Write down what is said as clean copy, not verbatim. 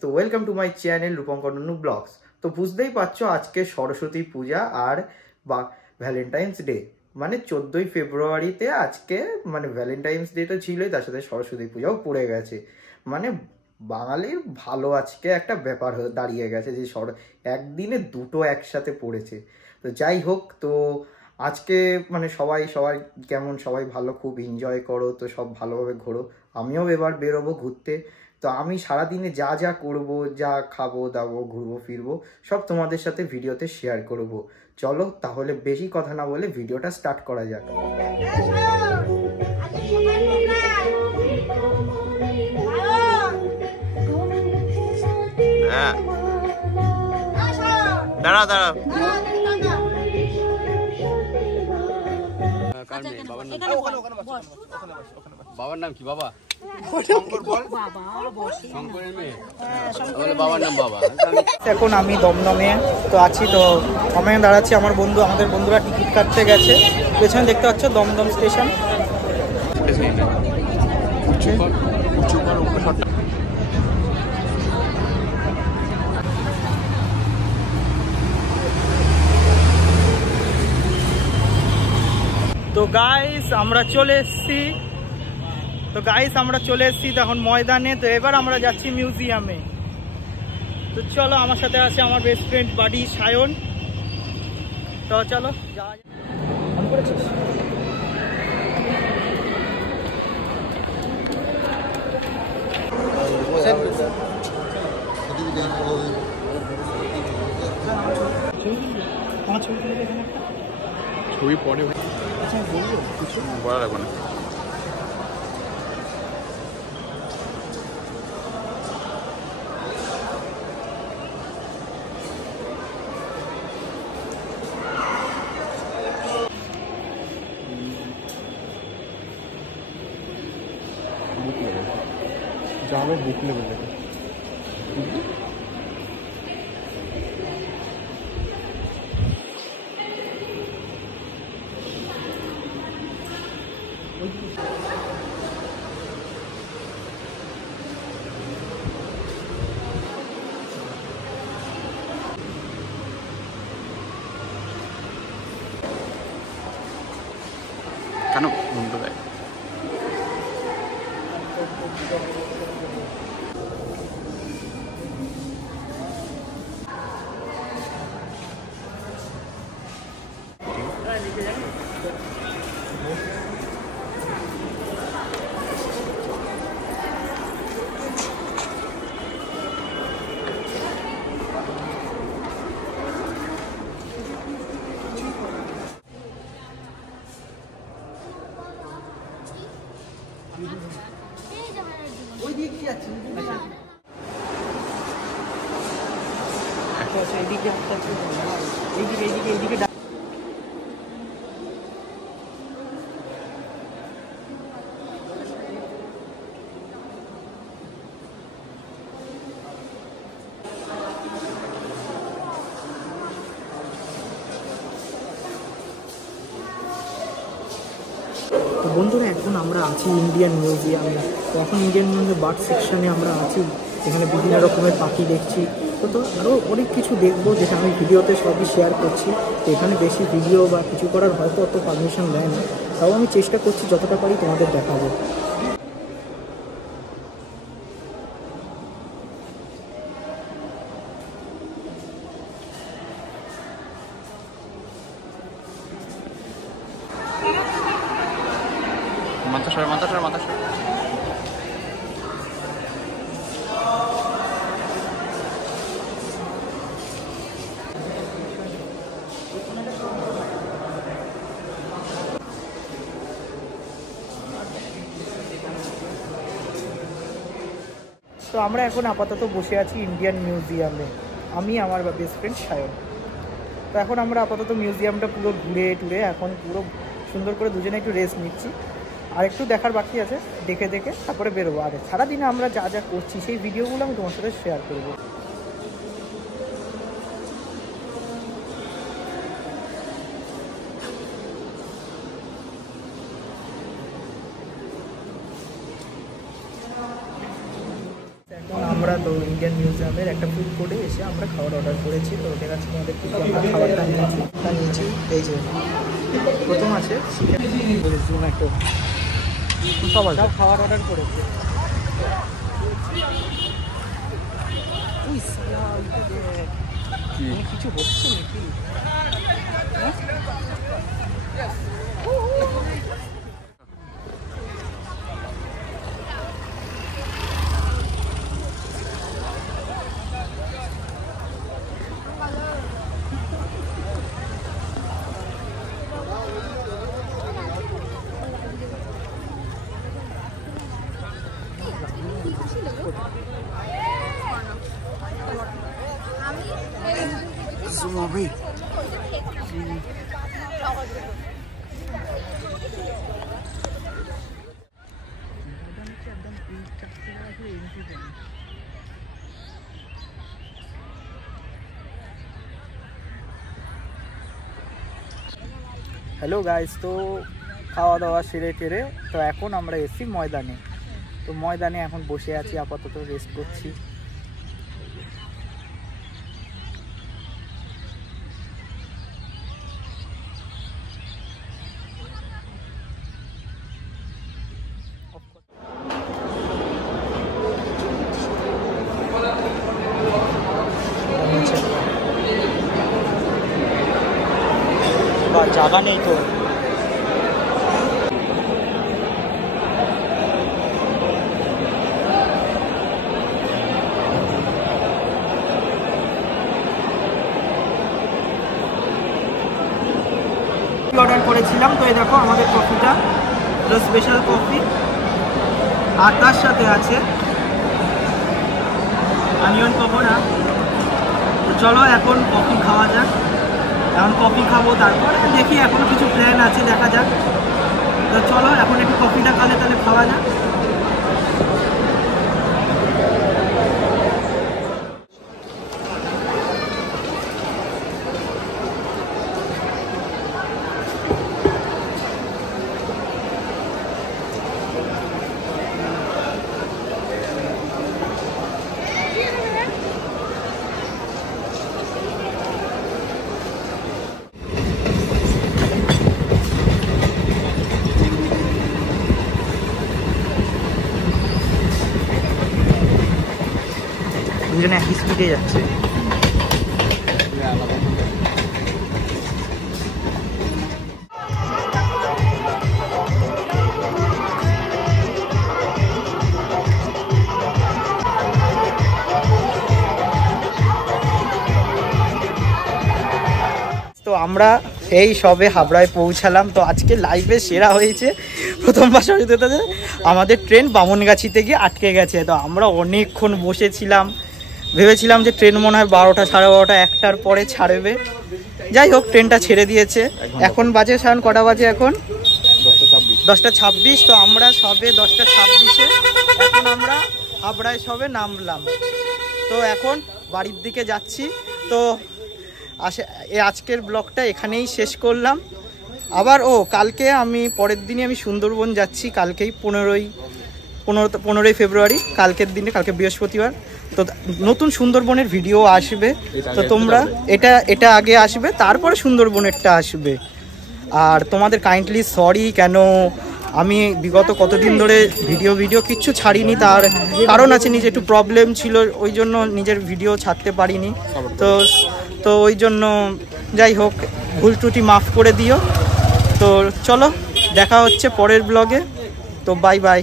তো welcome to my channel Rupankar নুনু blogs. তো বুঝতেই পারছো আজকে সরস্বতী পূজা আর বা ভ্যালেন্টাইন্স ডে, মানে 14ই ফেব্রুয়ারিতে আজকে মানে ভ্যালেন্টাইন্স ডে তো ছিলই, তার সাথে সরস্বতী পূজাও পড়ে গেছে। মানে বাঙালির ভালো আজকে একটা ব্যাপার হয়ে দাঁড়িয়ে গেছে যে একদিনে দুটো একসাথে পড়েছে। তো যাই হোক, তো আজকে মানে সবাই কেমন, সবাই ভালো, খুব এনজয় করো, তো সব ভালোভাবে ঘোরো। আমিও এবার বেরোবো ঘুরতে। তো আমি সারাদিনে যা যা করব, যা খাবো দাবো, ঘুরবো ফিরবো, সব তোমাদের সাথে ভিডিওতে শেয়ার করব। চলো তাহলে বেশি কথা না বলে ভিডিওটা স্টার্ট করা যাক। দাঁড়া দাঁড়া, বাবার নাম কি? বাবা শঙ্করের মেয়ে, বাবার নাম বাবা। এখন আমি দমদমে তো আছি, তো আমি দাঁড়াচ্ছি, আমাদের বন্ধুরা টিকিট কাটতে গেছে। পেছনে দেখতে পাচ্ছ দমদম স্টেশন। তো গাইস আমরা চলে এসেছি, তো এখন ময়দানে। তো এবার আমরা যাচ্ছি মিউজিয়ামে। তো চলো, আমার সাথে আছে আমার বেস্ট ফ্রেন্ড বাডি সায়ন। তো চলো যাওয়া যাক। ফোন করেছিস? ছবি পরে কিছু বলা লাগবে না। যাবে বুক লেভেল থেকে কেন বন্ধ দেয়? ওই দিকে কি আছে? আচ্ছা এইদিকে এইদিকে তো বন্ধুরা, এখন আমরা আছি ইন্ডিয়ান মিউজিয়ামে। তো এখন ইন্ডিয়ান মিউজিয়ামে বার্ড সেকশনে আমরা আছি, এখানে বিভিন্ন রকমের পাখি দেখছি। তো আরও অনেক কিছু দেখবো, যেটা আমি ভিডিওতে সবই শেয়ার করছি। তো এখানে বেশি ভিডিও বা কিছু করার হয়তো অত পারমিশন দেয় না, তাও আমি চেষ্টা করছি যতটা পারি তোমাদের দেখাবো। মাথা সর। তো আমরা এখন আপাতত বসে আছি ইন্ডিয়ান মিউজিয়ামে, আমি আমার বেস্ট ফ্রেন্ড সায়ন। তো এখন আমরা আপাতত মিউজিয়ামটা পুরো ঘুরে টুরে এখন পুরো সুন্দর করে দুজনে একটু রেস্ট নিচ্ছি। আর একটু দেখার বাকি আছে, দেখে তারপরে বেরোবো। আর সারাদিনে আমরা যা যা করছি সেই ভিডিওগুলো আমি তোমার সাথে শেয়ার করবো। আমরা তো ইন্ডিয়ান মিউজিয়ামের একটা ফুড কোর্টে এসে আমরা খাবার অর্ডার করেছি। তো ওদের কাছে আমাদের আমরা খাবারটা নিয়েছি। এই যে প্রথম আছে জোম্যাটো, সব খাবার অর্ডার করেছে। কিছু হচ্ছে নাকি? Zombie. হ্যালো গাইস, তো খাওয়া দাওয়া সেরে টেরে তো এখন আমরা এসেছি ময়দানে। তো ময়দানে এখন বসে আছি, আপাতত রেস্ট করছি। জায়গা নেই তো। অর্ডার করেছিলাম, তো এই দেখো আমাদের কফিটা, স্পেশাল কফি, আর তার সাথে আছে অনিয়ন পকোড়া। তো চলো এখন কফি খাওয়া যাক। এখন কফি খাবো, তারপর দেখি এখনো কিছু প্ল্যান আছে, দেখা যাক। তো চলো এখন একটু কফিটা তাহলে খাওয়া যাক। দুজনে একই স্পিডে যাচ্ছে। তো আমরা এই সবে হাবড়ায় পৌঁছালাম। তো আজকে লাইফে সেরা হয়েছে, প্রথমবার সরিতে আমাদের ট্রেন বামনগাছিতে গিয়ে আটকে গেছে। তো আমরা অনেকক্ষণ বসেছিলাম, ভেবেছিলাম যে ট্রেন মনে হয় 12টা, 12:30, 1টার পরে ছাড়বে। যাই হোক, ট্রেনটা ছেড়ে দিয়েছে। এখন বাজে সায়ন কটা বাজে? এখন 10:26। তো আমরা সবে 10:26-এ এখন আমরা হাবড়ায় সবে নামলাম। তো এখন বাড়ির দিকে যাচ্ছি। তো আজকের ব্লগটা এখানেই শেষ করলাম। আবার কালকে পরের দিনই আমি সুন্দরবন যাচ্ছি। কালকেই 15 ফেব্রুয়ারি, কালকের দিনে, কালকে বৃহস্পতিবার। তো নতুন সুন্দরবনের ভিডিও আসবে। তো তোমরা এটা আগে আসবে, তারপরে সুন্দরবনেরটা আসবে। আর তোমাদের কাইন্ডলি সরি, কেন আমি বিগত কতদিন ধরে ভিডিও কিচ্ছু ছাড়িনি। তার কারণ আছে, নিজে একটু প্রবলেম ছিল, ওই জন্য নিজের ভিডিও ছাড়তে পারিনি। তো ওই জন্য যাই হোক, ভুল ত্রুটি মাফ করে দিও। তো চলো, দেখা হচ্ছে পরের ব্লগে। তো বাই বাই।